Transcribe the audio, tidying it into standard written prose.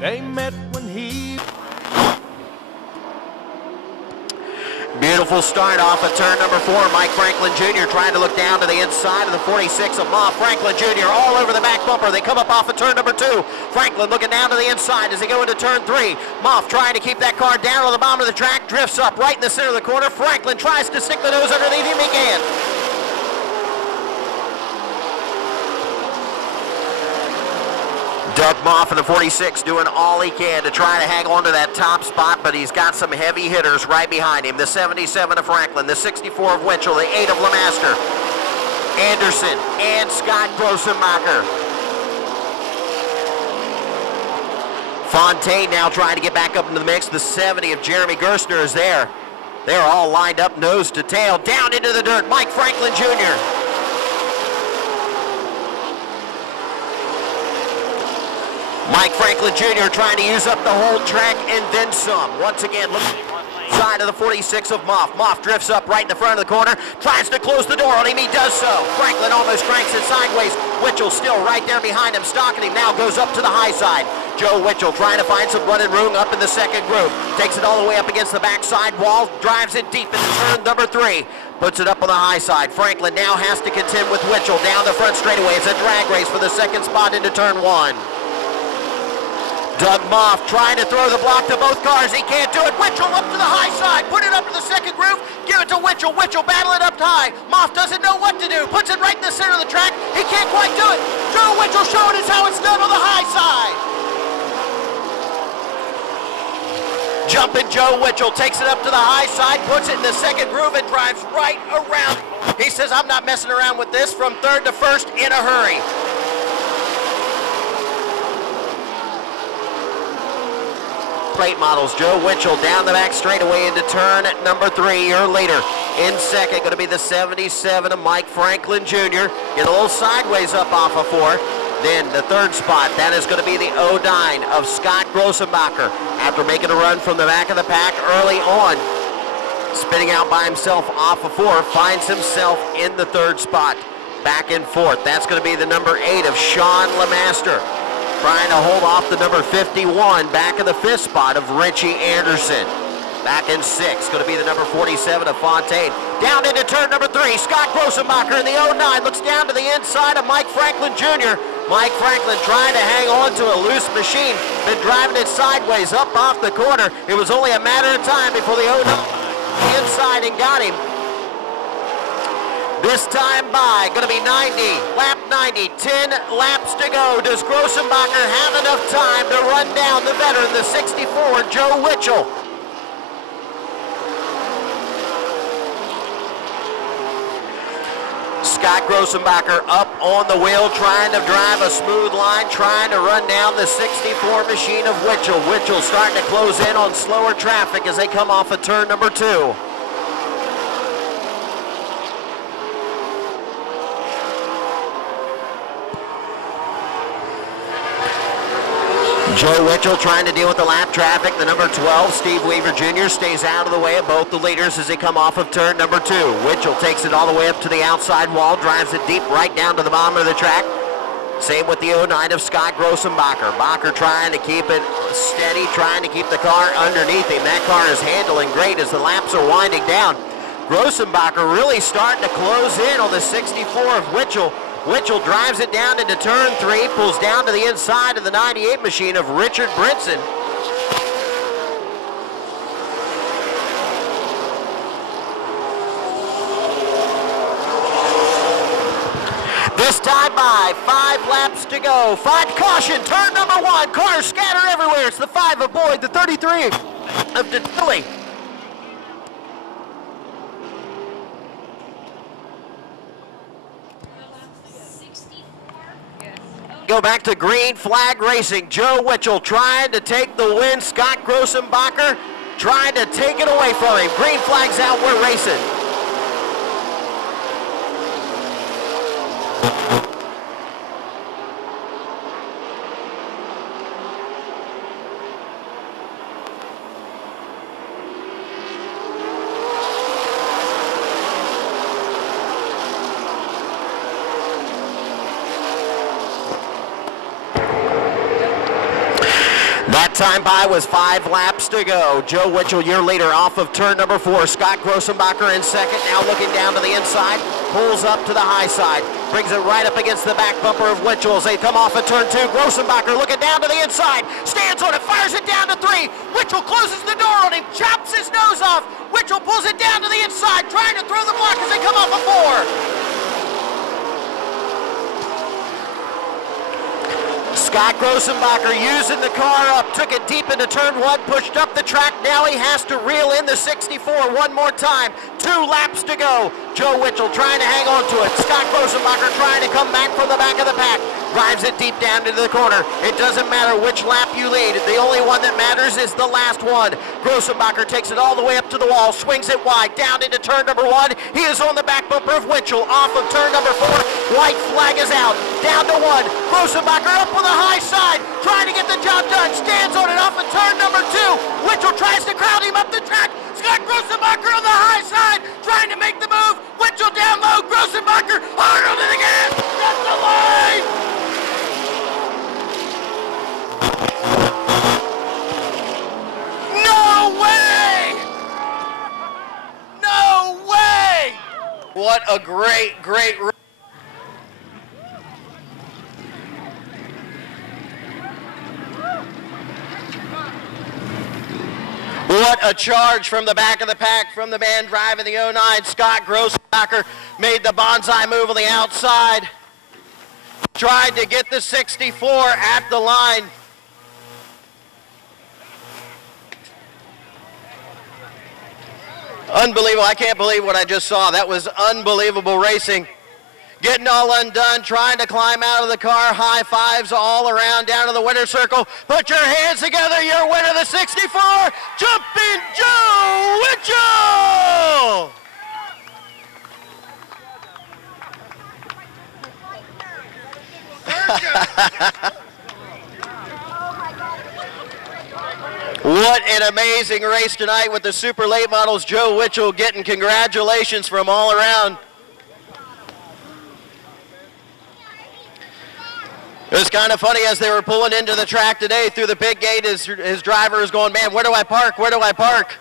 They met when he... Beautiful start off of turn number 4. Mike Franklin Jr. trying to look down to the inside of the 46 of Moff. Franklin Jr. all over the back bumper. They come up off of turn number 2. Franklin looking down to the inside as they go into turn 3. Moff trying to keep that car down on the bottom of the track. Drifts up right in the center of the corner. Franklin tries to stick the nose underneath him. He can. Doug Moff in the 46 doing all he can to try to hang on to that top spot, but he's got some heavy hitters right behind him. The 77 of Franklin, the 64 of Winchell, the 8 of Lemaster, Anderson, and Scott Grossenbacher. Fontaine now trying to get back up into the mix. The 70 of Jeremy Gerstner is there. They're all lined up nose to tail. Down into the dirt, Mike Franklin Jr. Mike Franklin Jr. trying to use up the whole track and then some. Once again, look side of the 46 of Moff. Moff drifts up right in the front of the corner, tries to close the door on him. He does so. Franklin almost cranks it sideways. Winchell still right there behind him, stalking him. Now goes up to the high side. Joe Winchell trying to find some running room up in the second group. Takes it all the way up against the backside wall, drives it deep into turn number 3. Puts it up on the high side. Franklin now has to contend with Winchell down the front straightaway. It's a drag race for the second spot into turn 1. Doug Moff trying to throw the block to both cars. He can't do it. Winchell up to the high side. Put it up to the second groove. Give it to Winchell. Winchell battling up high. Moff doesn't know what to do. Puts it right in the center of the track. He can't quite do it. Joe Winchell showing us how it's done on the high side. Jumping Joe Winchell takes it up to the high side, puts it in the second groove, and drives right around. He says, I'm not messing around with this, from third to first in a hurry. Plate models, Joe Winchell down the back straightaway into turn number 3 or later. In second, going to be the 77 of Mike Franklin Jr. Get a little sideways up off of 4. Then the third spot, that is going to be the 09 of Scott Grossenbacher. After making a run from the back of the pack early on, spinning out by himself off of 4, finds himself in the third spot. Back in fourth, that's going to be the number 8 of Sean Lemaster. Trying to hold off the number 51 back in the 5th spot of Richie Anderson. Back in 6th, going to be the number 47 of Fontaine. Down into turn number 3, Scott Grossenbacher in the 09 looks down to the inside of Mike Franklin Jr. Mike Franklin trying to hang on to a loose machine, been driving it sideways up off the corner. It was only a matter of time before the 09 the inside and got him. This time by, going to be 90, lap 90, 10 laps to go. Does Grossenbacher have enough time to run down the veteran, the 64, Joe Winchell? Scott Grossenbacher up on the wheel, trying to drive a smooth line, trying to run down the 64 machine of Winchell. Winchell starting to close in on slower traffic as they come off of turn number 2. Joe Winchell trying to deal with the lap traffic. The number 12, Steve Weaver Jr., stays out of the way of both the leaders as they come off of turn number 2. Winchell takes it all the way up to the outside wall, drives it deep right down to the bottom of the track. Same with the 09 of Scott Grossenbacher. Bacher trying to keep it steady, trying to keep the car underneath him. That car is handling great as the laps are winding down. Grossenbacher really starting to close in on the 64 of Winchell. Winchell drives it down into turn 3, pulls down to the inside of the 98 machine of Richard Brinson. This time by, 5 laps to go. 5 caution, turn number 1, cars scatter everywhere. It's the 5 of Boyd, the 33 of DeTilly. Go back to green flag racing. Joe Winchell trying to take the win. Scott Grossenbacher trying to take it away from him. Green flag's out, we're racing. That time by was 5 laps to go. Joe Winchell, your leader, off of turn number 4. Scott Grossenbacher in second, now looking down to the inside, pulls up to the high side, brings it right up against the back bumper of Winchell as they come off of turn 2. Grossenbacher looking down to the inside, stands on it, fires it down to 3. Winchell closes the door on him, chops his nose off. Winchell pulls it down to the inside, trying to throw the block as they come off of 4. Scott Grossenbacher using the car up, took it deep into turn 1, pushed up the track. Now he has to reel in the 64 one more time. 2 laps to go. Joe Winchell trying to hang on to it. Scott Grossenbacher trying to come back from the back of the pack. Drives it deep down into the corner. It doesn't matter which lap you lead. The only one that matters is the last one. Grossenbacher takes it all the way up to the wall, swings it wide, down into turn number 1. He is on the back bumper of Winchell, off of turn number 4. White flag is out, down to 1. Grossenbacher up on the high side, trying to get the job done. Stands on it off of turn number 2. Winchell tries to crowd him up the track. Scott Grossenbacher on the high side, trying to make the move. Winchell down low. Grossenbacher hard onto the gas. That's the line. No way! No way! What a great race. What a charge from the back of the pack from the man driving the 09. Scott Grossenbacher made the bonsai move on the outside. Tried to get the 64 at the line. Unbelievable. I can't believe what I just saw. That was unbelievable racing. Getting all undone, trying to climb out of the car. High fives all around down to the winner's circle. Put your hands together. Your winner, the 64, Jumping Joe Winchell! What an amazing race tonight with the super late models. Joe Winchell getting congratulations from all around. It was kind of funny as they were pulling into the track today through the pit gate. His driver is going, man, where do I park? Where do I park?